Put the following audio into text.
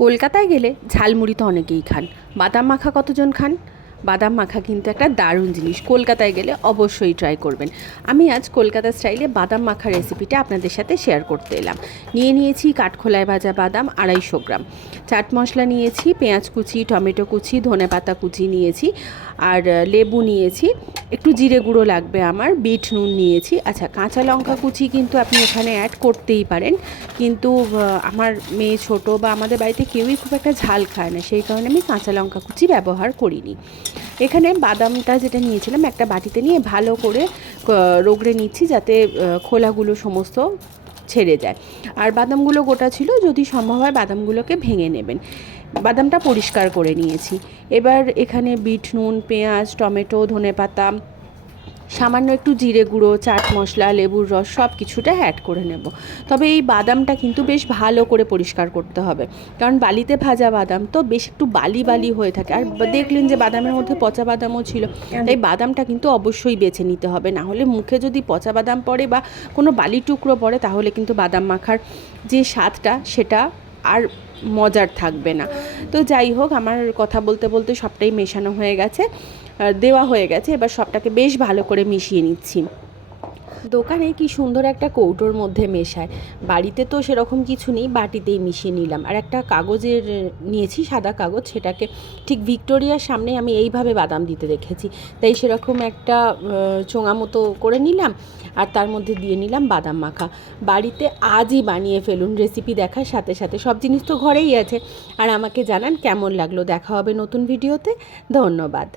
কলকাতায় গেলে ঝালমুড়ি তো অনেকেই খান, বাদাম মাখা কতজন খান? বাদাম মাখা কিন্তু একটা দারুণ জিনিস, কলকাতায় গেলে অবশ্যই ট্রাই করবেন। আমি আজ কলকাতা স্টাইলে বাদাম মাখা রেসিপিটা আপনাদের সাথে শেয়ার করতে এলাম। নিয়েছি কাঠখোলায় ভাজা বাদাম 250 গ্রাম, চাট মশলা নিয়েছি, পেঁয়াজ কুচি, টমেটো কুচি, ধনেপাতা কুচি নিয়েছি, আর লেবু নিয়েছি, একটু জিরে গুঁড়ো লাগবে আমার, বিট নুন নিয়েছি। আচ্ছা, কাঁচা লঙ্কা কুচি কিন্তু আপনি এখানে অ্যাড করতেই পারেন, কিন্তু আমার মেয়ে ছোট বা আমাদের বাড়িতে কেউই খুব একটা ঝাল খায় না, সেই কারণে আমি কাঁচা লঙ্কা কুচি ব্যবহার করিনি। এখানে বাদামটা যেটা নিয়েছিলাম একটা বাটিতে নিয়ে ভালো করে রগড়ে নিচ্ছি, যাতে খোলাগুলো সমস্ত ছেড়ে যায়। আর বাদামগুলো গোটা ছিল, যদি সম্ভব হয় বাদামগুলোকে ভেঙে নেবেন। বাদামটা পরিষ্কার করে নিয়েছি। এবার এখানে বিট নুন, পেঁয়াজ, টমেটো, ধনেপাতা, সামান্য একটু জিরে গুঁড়ো, চাট মশলা, লেবুর রস সব কিছুটা অ্যাড করে নেব। তবে এই বাদামটা কিন্তু বেশ ভালো করে পরিষ্কার করতে হবে, কারণ বালিতে ভাজা বাদাম তো বেশ একটু বালি বালি হয়ে থাকে। আর দেখলেন যে বাদামের মধ্যে পচা বাদামও ছিল, তাই বাদামটা কিন্তু অবশ্যই বেছে নিতে হবে, না হলে মুখে যদি পচা বাদাম পড়ে বা কোনো বালি টুকরো পড়ে তাহলে কিন্তু বাদাম মাখার যে স্বাদটা সেটা আর মজার থাকবে না। তো যাই হোক, আমার কথা বলতে বলতে সবটাই মেশানো হয়ে গেছে, দেওয়া হয়ে গেছে। এবার সবটাকে বেশ ভালো করে মিশিয়ে নিচ্ছি। দোকানে কি সুন্দর একটা কৌটোর মধ্যে মেশায়, বাড়িতে তো সেরকম কিছু নেই, বাটিতেই মিশিয়ে নিলাম। আর একটা কাগজের নিয়েছি, সাদা কাগজ, সেটাকে ঠিক ভিক্টোরিয়ার সামনে আমি এইভাবে বাদাম দিতে রেখেছি, তাই সেরকম একটা চোঙা মতো করে নিলাম, আর তার মধ্যে দিয়ে নিলাম বাদাম মাখা। বাড়িতে আজই বানিয়ে ফেলুন, রেসিপি দেখার সাথে সাথে, সব জিনিস তো ঘরেই আছে। আর আমাকে জানান কেমন লাগলো। দেখা হবে নতুন ভিডিওতে। ধন্যবাদ।